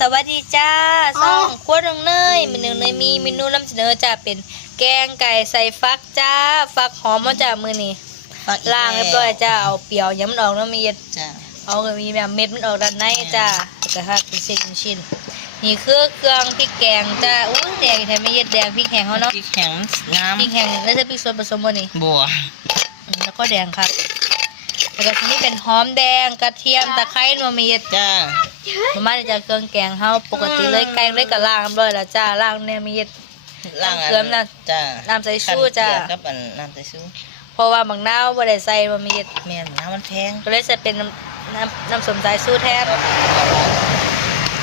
สวัสดีจ้าซ่องครัวน้องเนยเมนูเนยมีเมนูนำเสนอจะเป็นแกงไก่ใส่ฟักจ้า ฟักหอมมาจากมือนี่ฟักอีกล้างเรียบร้อยจ้าเอาเปลียวย้ำมันออกแล้วมีจ้ะเอาก็มีแบบเม็ดมันออกด้านในจ้าแล้วก็หักเป็นเส้นเป็นชิ้นนี่คือเครื่องพริกแกงจ้าอุ้ยแดงแถมไม่เย็ดแดงพริกแห้งเขาเนาะพริกแข็งงามพริกแห้งแล้วจะพริกส่วนผสมบ่นี่บัวอืมแล้วก็แดงครับ แล้วก็ทีนี้เป็นหอมแดงกระเทียมตะไคร้นัวมีดจ้ามาม่าจะเครื่องแกงเฮาปกติเลยแกงเลยกับล่างเลยละจ้าล่างเนี่ยมีล่างเกลือน่ะจ้าน้ำใส่ชูจ้ะขั้นเกลือกับอันน้ำใส่ชูเพราะว่าบางนาวบ่ได้ใส่บะมีแม่นน้ำมันแพงก็เลยใส่เป็นน้ำน้ำน้ำสมสายสู้แทน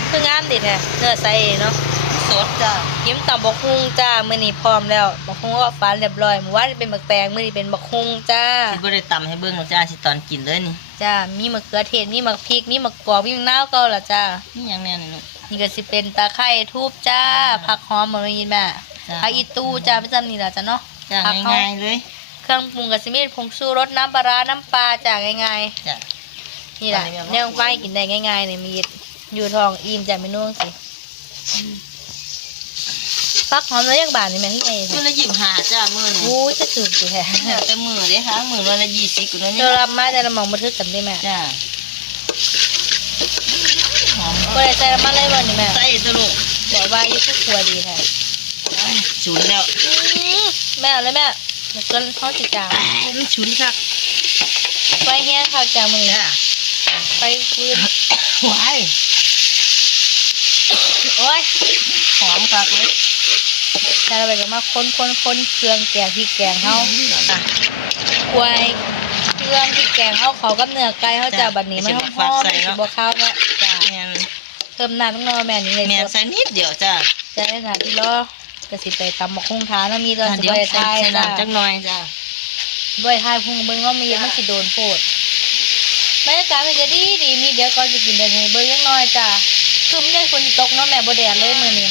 คืองามดิแท้เนื้อใส่เนาะส ดจ้ายิ้มต่ำบักฮุงจ้ามื้อนี้พร้อมแล้วบักฮุงก็ฟันเรียบร้อยเมื่อวานเป็นบักแตงมื้อนี้เป็นบักฮุงจ้าสิบ่ได้ตำให้เบิ่งหรอกจ้าสิตอนกินเลยนี่จ้ามีมะเขือเทศมีมะพริกมีมะกอกมีมะนาวเก็ล่ะจ้านี่หยังแน่นี่ลูกนี่ก็สิเป็นตะไคร้ทูบจ้าผักหอมบ่ได้ยินแม่จ้าผักอีตูจ้าไม่จำนี่ล่ะจ้ะเนาะจ้าผักเฮง่ายๆเลย เครื่องปรุงก็สิมีผงชูรสน้ำปลาร้าน้ำปลาจ้าง่ายจ้าๆนี่แหละอันนี้แบบว่าแนวป้ายกินได้ง่ายๆเนี่ยมีอยู่ท้องอิ่มจ้ะเมนูสิ ฟักหอมแล้วยังบานนี่แม่ที่ไงมื้อละ25จ้ามื้อนี้โอ้ยจะถึกอยู่แท้แล้วแต่มื้อเด้ค่ะมื้อละละ20กูเนาะเจนี่อรับมาแต่ละหมองบันทึกกันได้แม่จ้าหอมก็ได้ใส่น้ำมันเลยวันนี่แม่ใส่ตัวลูกบอกว่าอยู่ทุกครัวดีแท้ฉุนแล้วอื้อแม่เอาเลยแม่เดี๋ยวเกินท้องจิจางมันฉุนคักไฟแห้งค่ะจ้ามึงจ้าไฟฟืนว้ายโอ้ยหอมคักเลย แต่เราไปก็มาค้นค้นค้นเครื่องแกงพริกแกงเฮาอะควยเครื่องพริกแกงเฮาเขากับเนื้อไก่เฮาจะจ้ะบัดนี้มันสิหมาอฝากมใส่ๆสิเนาะบ่ข้าวเนาะจ้าแม่นเติมน้ำต้องนอแม่นี่เลยแม่นสดใส่นิดเดียวจ้าจะได้หาที่รอก็สิไปตำบักหุ่งทาเนาะมีตอนอะสิเดี๋ยวบ่ได้ใส่ทายใส่จ้าน้ำจักหน่อยจ้าบ่ได้ทายพุ่งเบิ่งว่ามีมันสิโดนโพดบรรยากาศมันก็ดีดีมีเดี๋ยวก่อนจะกินเดี๋ยวให้เบิ่งจักหน่อยจ้าคือมันยังฝนตกเนาะแม่บ่แดดเลยมื้อนี้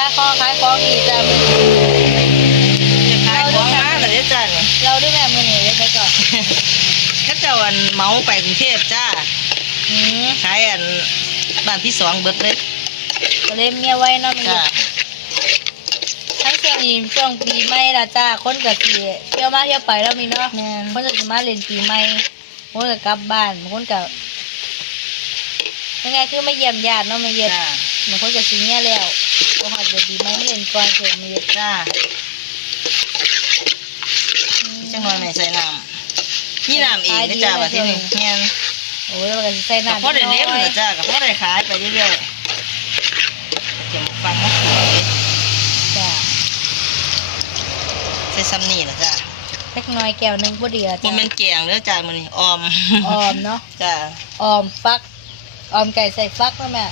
แม่ค้าคอขายของดีจ้ามื้อนี้จะขายของมาแล้วเด้อจ้าเนี่ยเราด้วยแม่มื้อนี้เดี๋ยวไปก่อนเข้าเจ้าอันเมาไปกรุงเทพจ้าอืมขายอันบ้านที่สองเบิดเลยก็เลยเมียไว้เนาะมันจ้าทั้งช่วงนี้ช่วงปีใหม่ละจ้าคนก็สิเที่ยวมาเที่ยวไปแล้วมีเนาะแม่นคนก็สิมาเล่นปีใหม่คนก็กลับบ้านบางคนก็ยังไงคือมาเยี่ยมญาติเนาะมาเยี่ยมจ้า บางคนก็สิเงี้ยแล้วก็หอดเดือนปีใหม่มาเล่นก่อนเถอะมาเยี่ยมจ้าอืมจักหน่อยแม่ใส่น้ำนี่น้ำเองนะจ้าว่าที่นี่แม่นโอ้ยแล้วก็สิใส่กับน้ำพ่อได้เลี้ยงน้เหอรยอจ้ากับพ่อได้ขายไปเรื่อยๆจะมาฟังมะขวดเลยจ้าใส่ซ้ำนี่นะจ้าเล็กน้อยแก้วหนึงพอดีละมัจ้านเป็นแกงเด้อจ้ามื้อนี้ออมออมเนาะจ้าออมฟักออมไก่ใส่ฟักเนาะแม่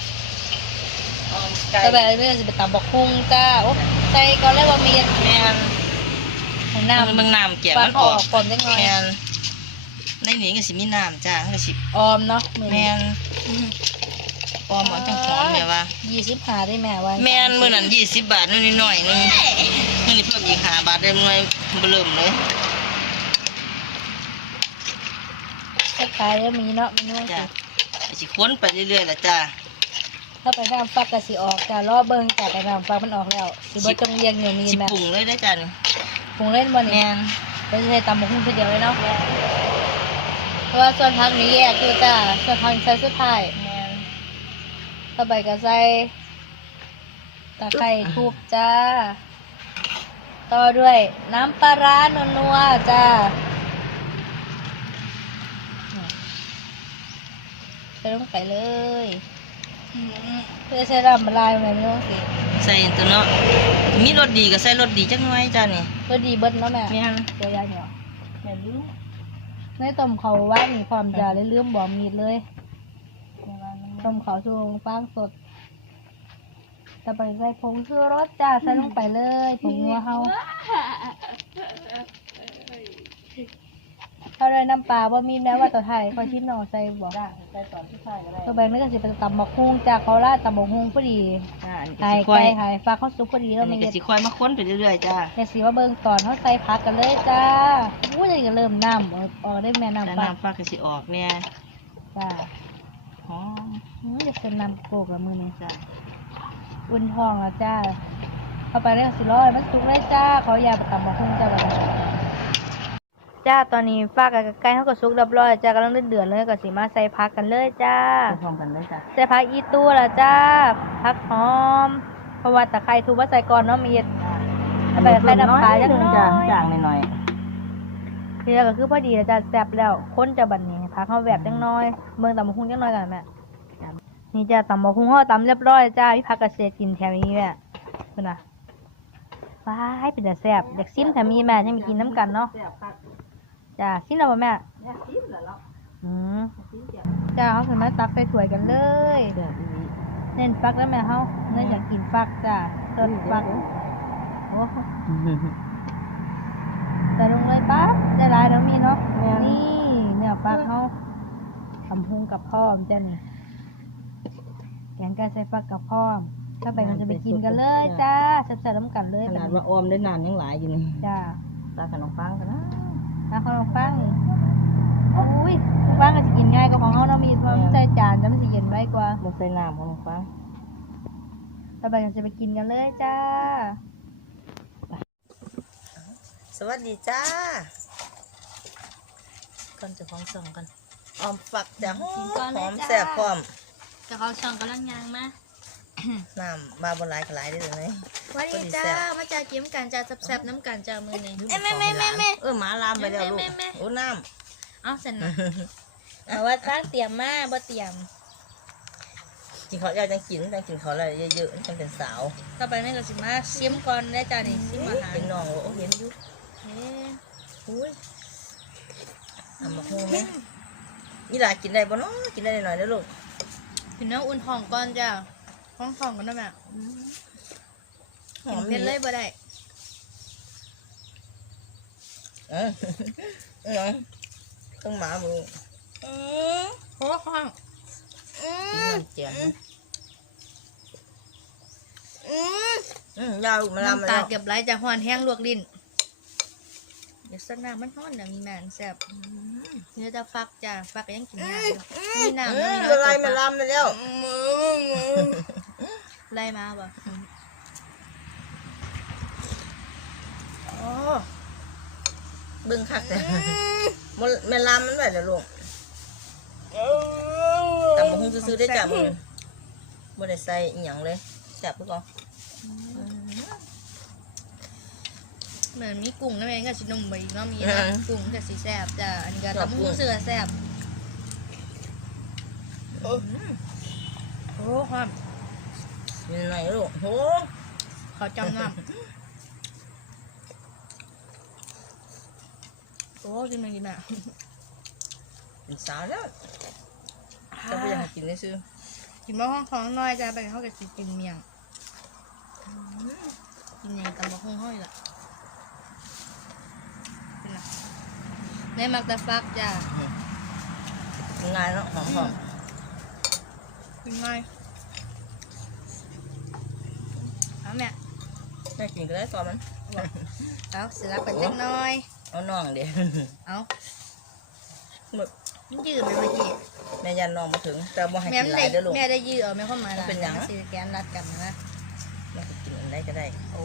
ออมไก่ต่อไปเรื่องสิไปตำบักคุ้งจ้าโอ้ใส่ก่อนเลยว่ามีแม่นให้น้ำน้ำเบิ่งน้ำแกงปลามันเขาออออกกก่อนจังหน่อยแม่นในนี้ก็สิมีน้ำจ้ามันก็สิออมเนาะมือแม่นออมเอาจังหอมแม่ว่ายี่สิบห้าได้แม่ว่าแม่นมื้อนั้น20บาทนิดหน่อยนึงมื้อนี้เพิ่มอีก5บาทได้หน่วยเบิ่มเลยคล้ายๆแล้วมีเนาะมีเนาะจ้าก็สิค้นไปเรื่อยๆล่ะจ้า ถ้าไปน้ำฟักก็สิออกจ้ารอเบิ่งจ้าไปน้ำฟักมันออกแล้วสิบ่จงเรียงอยู่มีสิแม่ปรุงเลยได้อจ้านี่ปรุงเล่นบ่นี่แม่นเราจะใช้ตำบักหุ่งทีเดียวเลยเนาะเพราะว่าส่วนพักนี้แยกอยู่จ้าส่วนพักใส่สุดท้ายแม่นต่อไปก็ใส่ตะไคร้ทูบจ้าต่อด้วยน้ำปลาร้านัวๆจ้าใส่ลงไปเลย เพื่อใช้รำละลายอะไรไม่ต้องสิใส่ตัวเนาะมีรสดีก็ใส่รสดีจักหน่อยจ้านี่เพื่อดีเบิ้ลเนาะแม่แม่นเดี๋ยวยาเหนียวแม่นรู้ในต้มเขาว่านี่พร้อมจะเลยลืมบอกมีดเลยต้มเขาชูฟางสดต่อไปใส่ผงชูรสจ้าใส่ลงไปเลยผงนัวเฮา เขาเลยน้ำปลาว่ามีแม้ว่าตัวไทยคอยชิมหน่อใส่บอกจ้าใส่ตอนที่ใส่ก็ได้ตัวใบไม่ก็สิเป็นตำบักฮุ่งจ้าเขาลาดตำบักฮุ่งพอดีอ่าอันนี้ก็ไข่สิค่อยไก่ไข่ฟ้าข้าวซุปพอดีอัแล้วนมันี้นก็จะสิค่อยมาค้นไปเรื่อยๆจ้าแต่สีว่าเบิ่งตอนเขาใส่ผักกันเลยจ้าอู้ยจะเริ่มน้ำออกออกได้แม่แล้วน้ำปลาน้ำปลาก็สิออกเนี่ยจ้าหอมอืมจะเป็นน้ำโกกละมือนี่จ้าอุ่นทองแล้วจ้า เข้าไปเรื่องสิร้อยมันสุกเลยจ้าเขาอยากไปตำบักหุ่งจ้าบัดนี้ จ้าตอนนี้ฟ้ากับไก่เขาก็สุกเรียบร้อยจ้ากำลังเดือดๆเลยก็สิมาใส่ผักกันเลยจ้าพร้อมกันเลยจ้ะใส่ผักอีตู้ละจ้าผักหอมเพราะว่าตะไคร้ทุบว่าใส่ก่อนเนาะมีดเอาไปใส่น้ำปลาจักหน่อยจ้ะจางหน่อยทีแล้วก็คือพอดีแล้วจ้าแซ่บแล้วคนจะบัดนี้ผักเขาแบบจังน้อยเบิ่งตำบักหุ่งจังน้อยกันแม่นี่จ้าตำบักหุ่งเขาตำเรียบร้อยจ้ามีผักกระเฉดกินแถวนี้แม่เพิ่นน่ะว้ายเป็นแต่แซ่บอยากซิมแถวนี้แม่ยังมีกินน้ำกันเนาะแซ่บคัก จ้าซิมแล้วบ่แม่แซ่บซิมแล้วเนาะอืมซิมแซ่บจ้าเขาถึงมาตักใส่ถ้วยกันเลยแซ่บอีหลีเน้นฟักแล้วแม่เฮาเน้นอยากกินฟักจ้าเติมฟักโอ้ใส่ลงเลยปั๊บได้หลายแล้วมีเนาะนี่เนื้อฟักเฮาทำหุงกับพ่อมจ้านี่แกงไก่ใส่ฟักกับพ่อมถ้าไปมันจะไปกินกันเลยจ้าแซ่บๆน้ำกันเลยขแบบนาดนี้ว่าออมได้นานยังหลายอยู่นี่จ้าตาขนมปังกันนะ ถ้าเขาลองฟังอุ้ยฟังก็จะกินง่ายกว่าของเฮาเนาะมีความใส่จานแล้วมันจะเย็นไว้กว่าบ่ใส่น้ำขนมปังต่อไปเราจะไปกินกันเลยจ้า สวัสดีจ้าก่อนจะของส่งกันออมฝักจ้ะหอมหอมแซ่บพร้อมจะเขาช่องกำลังยางมา น้ำมาบนหลายก็หลายได้เลยไหมวันนี้จ้ามาจากกิมกันจ้าแซ่บๆน้ำกันจ้ามือนี้แม่แม่แม่แม่เออหมาลามไปแล้วลูกแม่แม่โอ้น้เอาเสร็จนะเอาว่าตั้งเตรียมมาบ่เตรียมำกินเขาวแล้วจังกินจังกินเขาวแล้วเยอะๆจังเป็นสาวต่อไปนี่ก็สิมาชิมก่อนได้จ้านี่ชิมอาหารเป็นน้องโอ้เห็นอยู่เอ๊ะอุ้ยทำมาคู่ไหมนี่หลากินได้บ่เนาะกินได้หน่อยๆนะลูกกินเนื้ออุ่นท้องก่อนจ้า ท้องท้องกันได้ไหมหอกินมเผ็ดเลยบ่ได้ เออเออต้องหมาบุโอ้ท้องกินน้ำเจียนอืมยาวมาลามมาน้ำตาแล้วเก็บไหลจากหวานแห้งลวกลิ้นเดี๋ยวสักน้ำมันร้อนเดี๋ยวมีแมนแซ่บเนื้อจะฟักจ้าฟักก็ยังกินยากอยู่มีน้ำอืแล้วมมีละน้ำลายมาลามมาแล้ว ไล่มาบ่โอ้เบิ่งคักแต่มันแม่ลามมันไว้แล้วลูกตำบักหุ่งซื้อๆได้จ้ะมึงบ่ได้ใส่อีหยังเลยจับไปก่อนเหมือนมีกุ้งนั่นเองก็ชินมไปอีกเนาะมีนะกุ้งกับสีแซ่บจ้าอันนี้ก็ตำหูเสือแซ่บโอ้ความ มีหน่อยลูกโหขอจำน้ำโอ้กินมากินอะเป็นสาวแล้วจะไปยังกินได้ซื้อกินมาห้องของน้อยจ้าไปเขากับสีกินเมียงกินอย่างตำบักหุ่งห้อยล่ะเป็นไรแม่มักแต่ฟักจ้าง่ายเนาะหอมหอมกินง่าย เอาแม่แม่กินก็ได้ตอนมัน เอาเสร็จแล้วเป็นจักหน้อย เอาน้องเดี๋ยวเอาแบบมันยืดไหมเมื่อกี้แม่ยันน้องมาถึง แต่บ่ให้แม่กินหได้ลายเด้อลูก แม่ได้ยืดเอาแม่เข้ามาละเป็นหยัง สีแกนรัดกันนะแม่ก็กินอันใดก็ได้ โอ้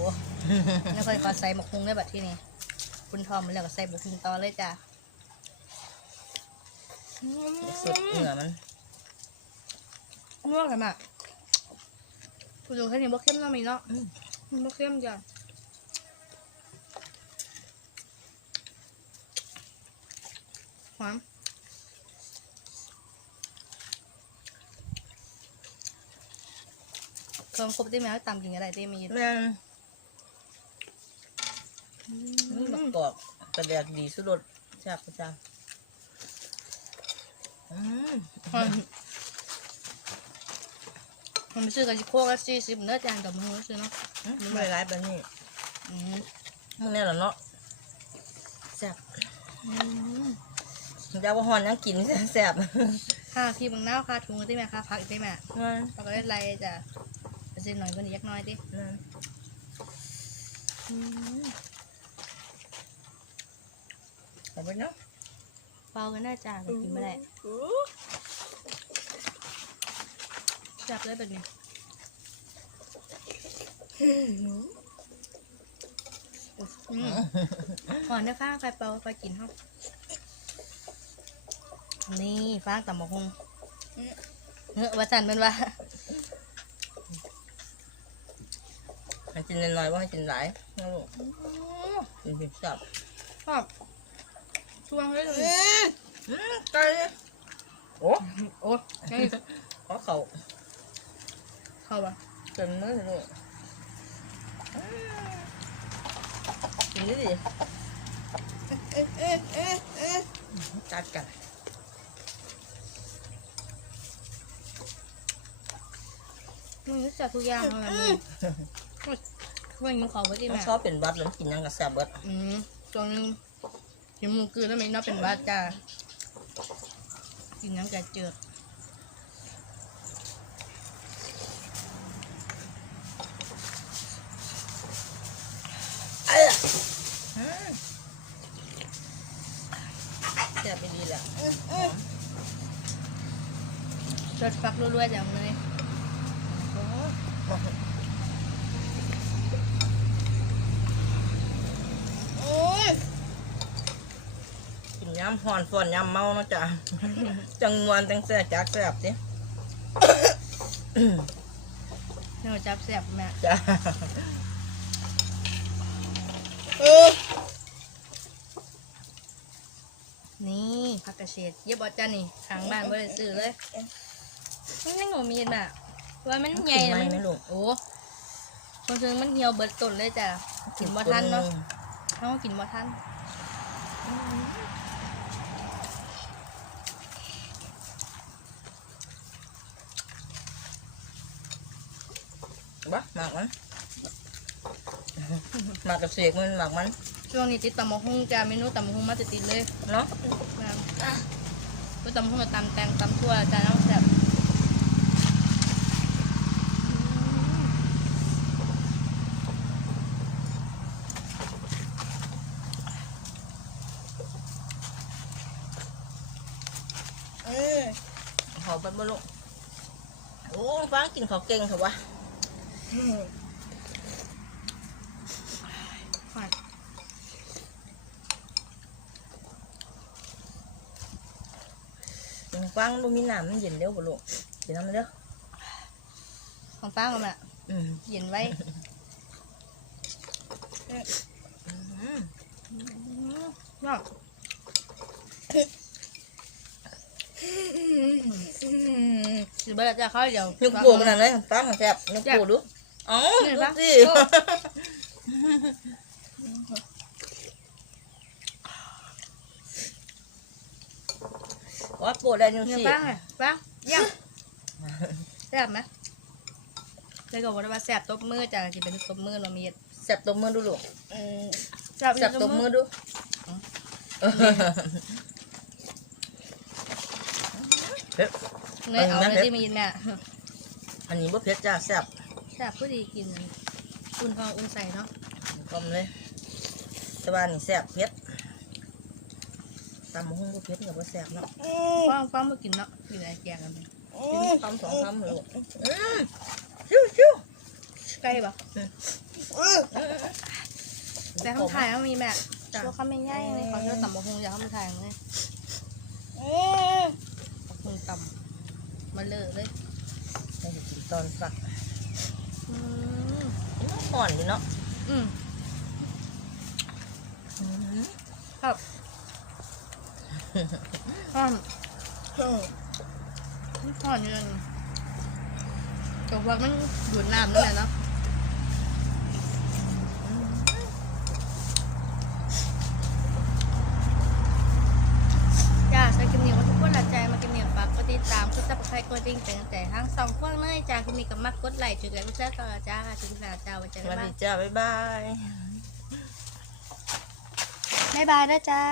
ไม่ค่อยขอใส่หมกคุงได้แบบที่นี่คุณทอมมันแล้วก็ใส่หมกคุงต่อเลยจ้ะสุดเหนือมันนัวกันมาก คุณดูแค่นี้บ่เข้มเนาะมีเนาะอืมมันบ่เข้มจ้ะหอมเครื่องครบได้ไหมตามกินอะไรได้มีแม่นนี่บักกอกกระเดียกดีสุดรสแซ่บประจำอืม มันไปซื้อกันสิโคกละสี่สิบเนื้อจานกับมือซื้อเนาะมันไม่ร้ายแบบนี้อืมมึงเนี่ยเหรอเนาะแซ่บอืมยาว่าหอนยังกินแซ่บค่าพี่บางน้าวค่าถุงได้ไหมค่าพักอีกได้ไหมนั่นเราก็ได้ไรจ้ะเปอร์เซ็นต์หน่อยกว่านี้ยักน้อยดินั่นอืมเอาไปเนาะเบากันได้จ้าก็กินไม่ได้ จับเลยแบบนี้อืมก่อนได้ฟ้างไฟเป่าไฟกินเขานี่ฟ้างตำบักฮงเฮ้อว่าจันเป็นว่าให้กินน้อยๆว่าให้กินหลายนะลูกกินเผ็ดจับชอบช่วงเลยเลยอืมไก่โอ้โอ้ยขอเขา เข้าปะเต็มมือเลยลูกอืมกินดิดิจัดกันอืมรู้จักทุกอย่างเลยมันวันนี้ขอไว้ที่มันแม่ชอบเป็นวัดแล้วกินหยังกับแซ่บเบิดอืมตัวนึงกินหมูกือแล้วไม่น่าเป็นบาดจ้ากินน้ำแกเจือด อืมแซ่บไปดีแหละ รสฟักรวยๆจังเลยกินยำหอนส่วนยำเมาเนาะจ๊ะจังมวนจังแซ่บจักแซ่บสินี่เราจับแซ่บแม่จ้ะนี่ผักกระเฉดเย็บบอจ้านี่ทางบ้านบ่ได้ซื้อเลย มันยังงมีดอะว่ามันใหญ่กินนะไหมมันไหมลูกโอ้คนซื้อมันเหี่ยวเบิดต้นเลยจ้ะกินบ่ทันเนาะเขากินบ่ทันบ้าหมากมันหมากกระเสกมันหมากมัน ช่วงนี้ติดตำมะฮุ่งจ้าเมนูตำมะฮุ่งมาติดๆเลยเนาะนะก็ตำมะฮุ่งกับตำแตงตำทั่วจ้าน้องแซ่บ เขาไปบ่ลูกโอ้ฟ้ากินข้าวเก่งเถอะวะหอยกินฟังบ่มีน้ำมันเย็นเร็วบ่ลูกกินน้ำเด้อของป้ากันแม่อืมเย็นไว้อืม เนาะ สิเบิดแล้วจ้าเขาเดี๋ยวยกปูขนาดไหนฟ้าของแซ่บยกปูดูอ๋อนี่ดูปะสิโอ้ว่าปูได้ยังเนี่ยสิป้าไงป้าย่างแซ่บไหมเลยก็บอกว่าแซ่บตบมือจ้าจะเป็นตบมือเรามีแซ่บตบมือดูลูกแซ่บแซ่บตบมือดูเผ็ด เนยเอาไว้ที่มีแม่อันนี้บ่เผ็ดจ้าแซ่บแซ่บผู้ดีกินอุ่นทองอุ่นใส่เนาะกลมเลยแต่ว่านี่แซ่บเผ็ดตำมะฮุ่งบ่เผ็ดกับบ่แซ่บเนาะฟ้องฟ้องมากินเนาะกินอะไรแกงกันเนี่ยกินคำสองคำเลยลูกอืมชิวชิวใกล้ปะแต่ข้างถ่ายเขามีแม่ตัวเขาไม่ง่ายเลยเขาจะต่ำมาคงอยากเขามาถ่ายเลยคงต่ำ มาเลอะเลยให้กินตอนฝักอืมห่อนดีเนาะอืมอืมครับห่อนห่อนอยู่เลยแต่ว่ามันดูดน้ำนั่นแหละเนาะจ้าใช้คลิปนี้ว่าทุกคนละใจมาคลิปนี้ฝากกดติดตามก จริงเป็นกำลังใจทั้งสองพวกเนยจ้าคลิปนี้ก็มักกดไหลค์จุดไลค์กดแชร์ต่อจ้าจุดหน้าจ้าไว้เจอสกันวัสใหม่ดีจ้า บ๊ายบาย บ๊ายบายนะจ้า